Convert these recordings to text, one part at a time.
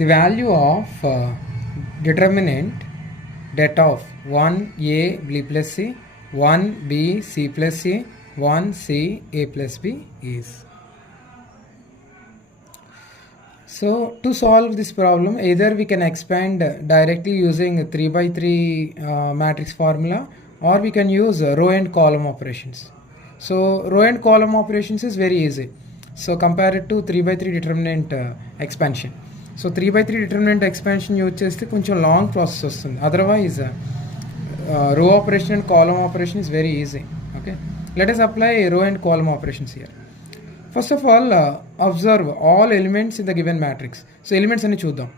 the value of determinant det of 1a b plus c, 1b c plus c, 1c a plus b is. So to solve this problem, either we can expand directly using 3 by 3 matrix formula, or we can use row and column operations. So row and column operations is very easy. So compare it to 3 by 3 determinant expansion. So 3 by 3 determinant expansion use చేస్తే కొంచెం long process వస్తుంది. Otherwise row operation and column operation is very easy. Okay, let us apply row and column operations here. First of all, observe all elements in the given matrix. So elements అన్ని చూద్దాం.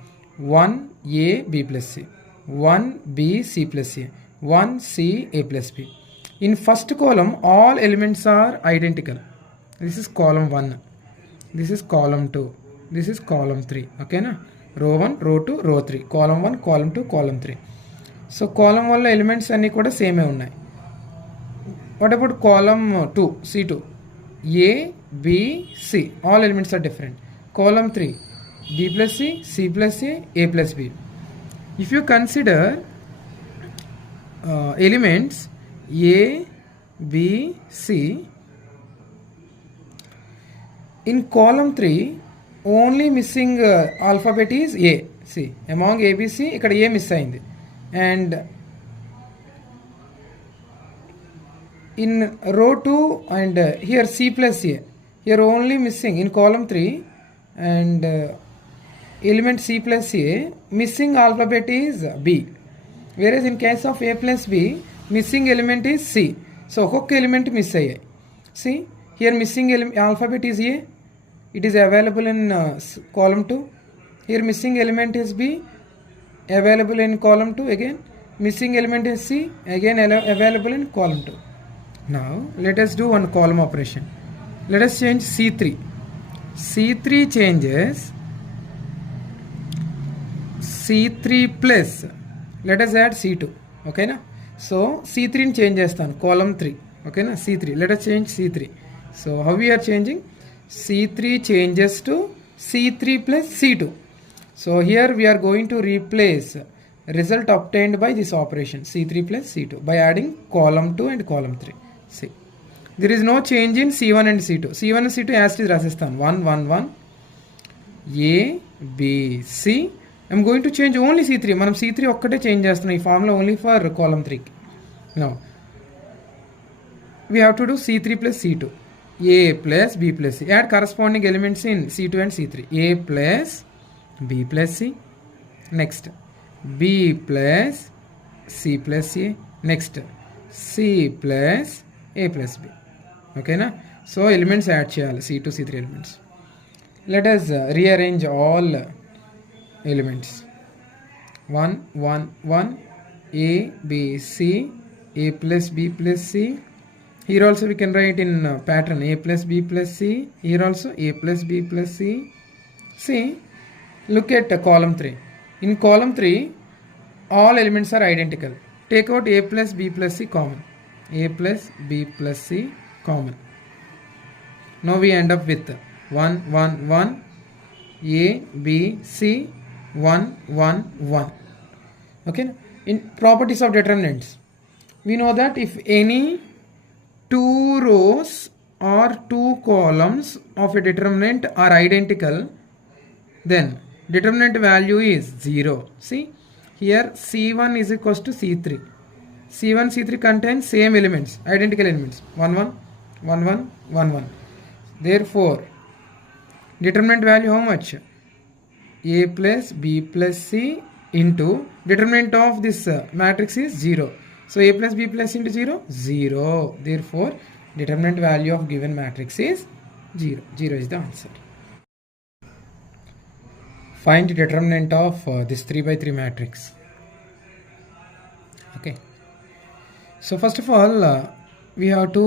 1a b plus c, 1b c plus c, 1c a plus b. In first column all elements are identical. This is column 1, this is column 2, this is column 3. Okay na, row 1, row 2, row 3, column 1, column 2, column 3. So column 1 లో elements అన్ని కూడా same ఉన్నాయి. What about column 2, c2? A, B, C, all elements are different. Column 3, B plus C, C plus A, A plus B. If you consider elements A, B, C, in column 3 only missing alphabet is A. See, among A, B, C, ikkada A miss ayindi. And in row 2 and here C plus A, here only missing in column 3 and element C plus A, missing alphabet is B, whereas in case of A plus B, missing element is C. So ఒక్కొక్క element miss అయ్యాయి. See, here missing alphabet is A, it is available in column 2. Here missing element is B, available in column 2. Again missing element is C, again available in column 2. Now let us do one column operation. Let us change C3. C3 changes C3 plus, let us add C2. Okay na, so C3 ni change chestanu column 3. Okay na, C3, let us change C3. So how we are changing? C3 changes to C3 plus C2. So here we are going to replace result obtained by this operation C3 plus C2 by adding column 2 and column 3. See, there is no change in C1 and C2. C1 and C2 as it is Rajasthan 1 1 1 A B C. I am going to change only C3. మనం C3 ఒక్కటే change చేస్తున్నాం ఈ formula only for column 3. Now we have to do C3 plus C2, A plus B plus C. Add corresponding elements in C2 and C3. A plus B plus C, next B plus C plus A, next C plus A plus B. Okay na, so elements add cheyali, C2 C3 elements. Let us rearrange all elements. 1 1 1 A B C, A plus B plus C. Here also we can write in pattern A plus B plus C, here also A plus B plus C. See, look at column 3. In column 3 all elements are identical. Take out A plus B plus C common, A plus B plus C common. Now we end up with 1 1 1 A B C 1 1 1. Okay, in properties of determinants, we know that if any two rows or two columns of a determinant are identical, then determinant value is 0. See, here C1 is equals to C3. C1 C3 contains same elements, identical elements 1 1 1 1 1 1. Therefore determinant value how much? A plus B plus C into determinant of this matrix is 0. So A plus B plus into 0, 0. Therefore determinant value of given matrix is 0. 0 is the answer. Find the determinant of this 3 by 3 matrix. Okay, so first of all we have to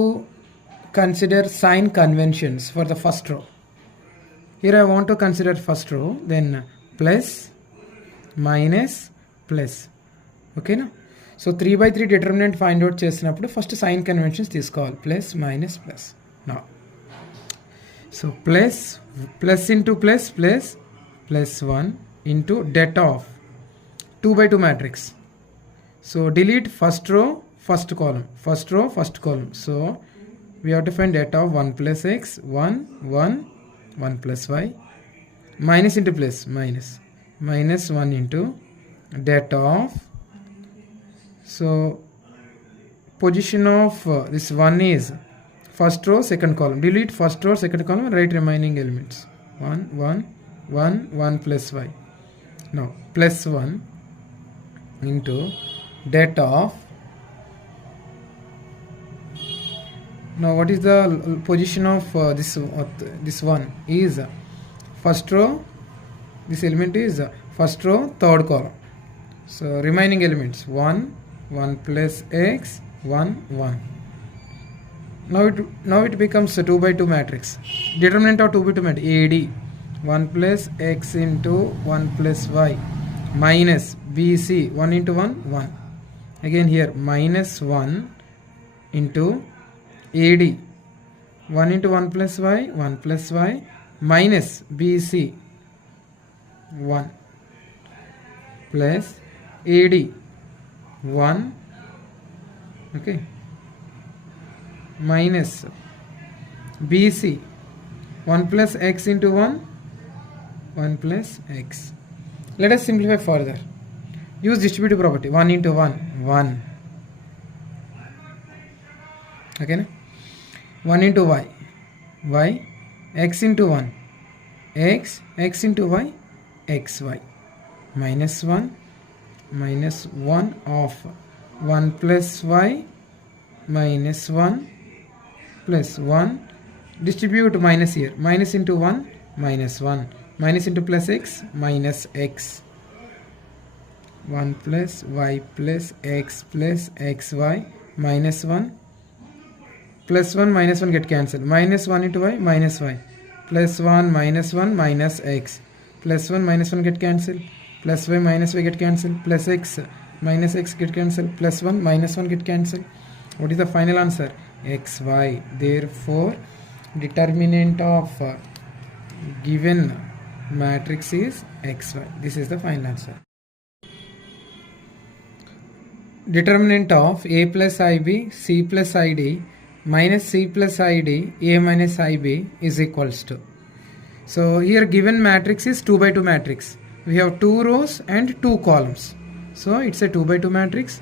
consider sign conventions for the first row. Here I want to consider first row, then plus minus plus. Okay na, so 3 by 3 determinant find out చేసినప్పుడు first sign conventions తీసుకోవాలి, plus minus plus. Now so plus into plus plus plus 1 into det of 2 by 2 matrix. So delete first row, first column, first row, first column. So we have to find det of 1 plus x, 1, 1, 1 plus y, minus into plus, minus 1 into det of, so position of this 1 is first row, second column. Delete first row, second column, write remaining elements. 1, 1, 1, 1 plus y. Now plus 1 into det of, now what is the position of this one is first row, this element is first row, third column. So remaining elements 1, 1 plus x, 1, 1. Now it becomes a 2 by 2 matrix. Determinant of 2 by 2 matrix AD 1 plus x into 1 plus y minus BC 1 into 1, 1. Again here minus 1 into AD 1 into 1 plus y, 1 plus y minus BC 1 plus AD 1, okay, minus BC 1 plus x into 1, 1 plus x. Let us simplify further. Use distributive property. 1 into 1, 1. Okay, 1 into y, y, x into 1, x, x into y, xy, minus 1, minus 1 of 1 plus y minus 1 plus 1. Distribute minus here. Minus into 1, minus 1. Minus into plus x, minus x. 1 plus y plus x plus xy minus 1. Plus 1 minus 1 get cancelled. Minus 1 into y minus y. Plus 1 minus x. Plus 1 minus 1 get cancelled. Plus y minus y get cancelled. Plus x minus x get cancelled. Plus 1 minus 1 get cancelled. What is the final answer? xy. Therefore, determinant of given matrix is xy. This is the final answer. Determinant of a plus ib, c plus id, minus c plus id, a minus ib is equals to. So here given matrix is 2 by 2 matrix. We have 2 rows and 2 columns. So it's a 2 by 2 matrix.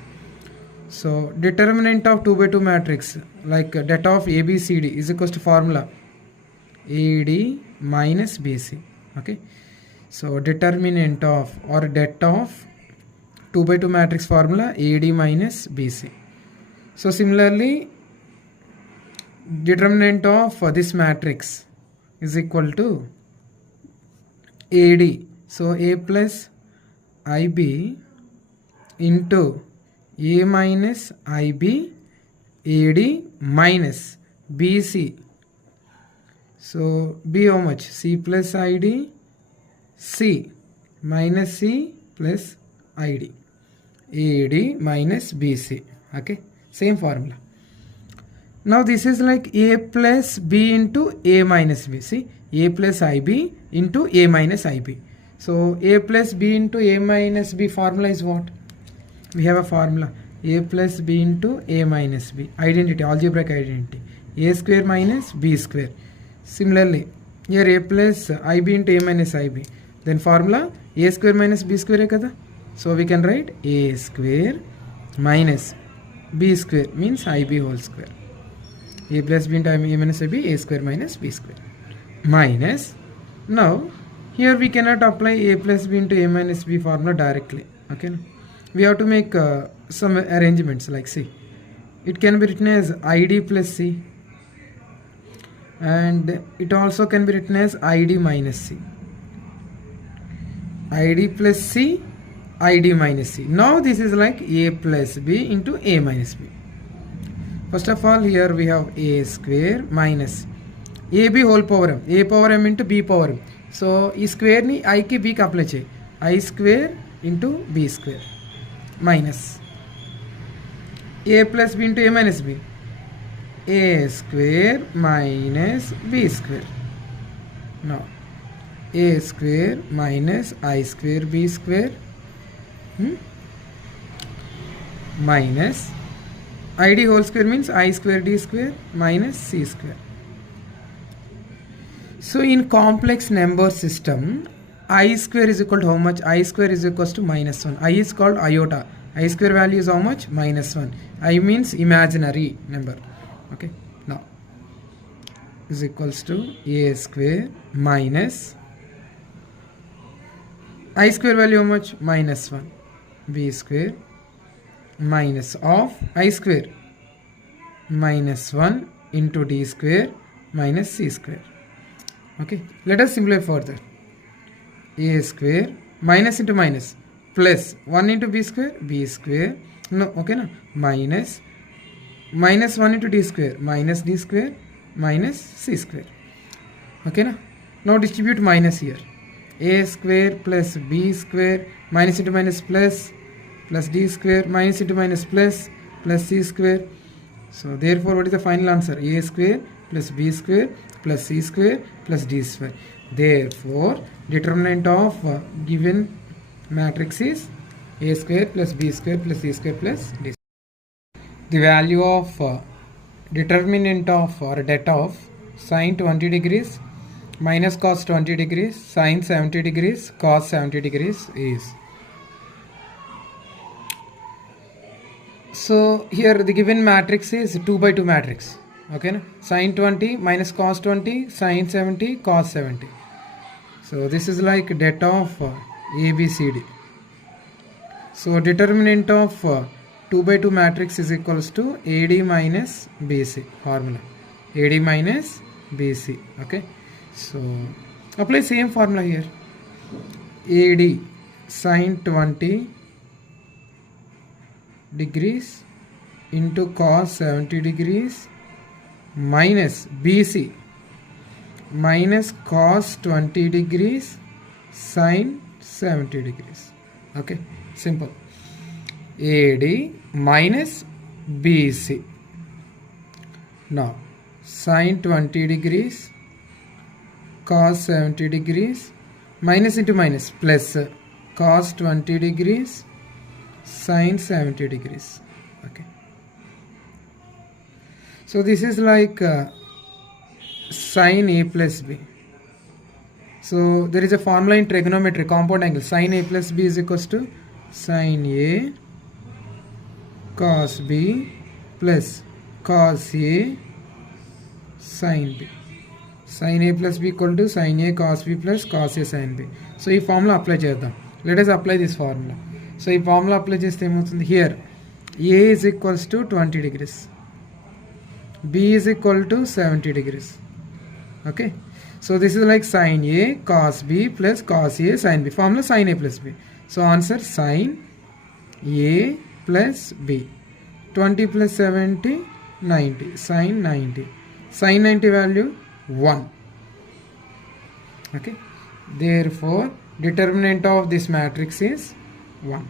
So determinant of 2 by 2 matrix, like det of ABCD is equals to formula AD minus BC. Okay. So determinant of or det of 2 by 2 matrix formula AD minus BC. So similarly, determinant of this matrix is equal to AD. So A plus IB into A minus IB AD minus BC. So B how much? C plus ID C minus C plus ID. AD minus BC. Okay, same formula. Now this is like A plus B into A minus B. See, A plus IB into A minus IB. So A plus B into A minus B formula is what? We have a formula A plus B into A minus B. Identity, algebraic identity. A square minus B square. Similarly, here A plus IB into A minus IB. Then formula A square minus B square hai kada? So we can write A square minus B square means IB whole square. A plus B into A minus IB, A square minus B square. Minus, now here we cannot apply A plus B into A minus B formula directly. Okay, we have to make some arrangements, like see, it can be written as ID plus C, and it also can be written as ID minus C. ID plus C, ID minus C. Now this is like A plus B into A minus B. First of all, here we have A square minus AB whole power m. A power m into B power m. So ఈ square ని I కి B కి apply చేయి. I square into B square minus A plus B into A minus B. A square minus B square. Now a square minus I square b square minus id whole square means I square d square minus c square. So in complex number system, I square is equal to how much? I square is equals to minus 1. I is called iota. I square value is how much? Minus 1. I means imaginary number. Okay. Now is equals to a square minus I square value how much? Minus 1. B square minus of I square minus 1 into d square minus c square. Okay, let us simplify further. A square minus into minus plus 1 into b square no, okay na, minus 1 into d square minus c square. Okay na. Now distribute minus here. A square plus b square minus into minus plus d square minus into minus plus c square. So therefore what is the final answer? A square plus b square plus c square plus d square. Therefore determinant of given matrix is a square plus b square plus c square plus d square. The value of determinant of or det of sine 20 degrees minus cos 20 degrees sine 70 degrees cos 70 degrees is. So here the given matrix is 2 by 2 matrix. Okay na? Sine 20 minus cos 20 sine 70 cos 70. So this is like det of ABCD. So determinant of 2 by 2 matrix is equals to AD minus BC formula. AD minus BC. Okay. So apply same formula here. AD sine 20 degrees into cos 70 degrees minus BC minus cos 20 degrees sine 70 degrees. Okay, simple. AD minus BC. Now sine 20 degrees cos 70 degrees minus into minus plus cos 20 degrees sine 70 degrees. Okay. So this is like sine A plus B. So there is a formula in trigonometry, compound angle. Sine A plus B is equals to sine A cos B plus cos A sine B. Sine A plus B equal to sine A cos B plus cos A sine B. So ఈ formula apply చేద్దాం. Let us apply this formula. So ఈ formula apply చేస్తే ఏమవుతుంది? Here A is equals to 20 degrees. B is equal to 70 degrees. Okay. So this is like sine A cos B plus cos A sine B. Formula sine A plus B. So answer sine A plus B. 20 plus 70, 90. Sine 90. Sine 90 value 1. Okay. Therefore determinant of this matrix is 1.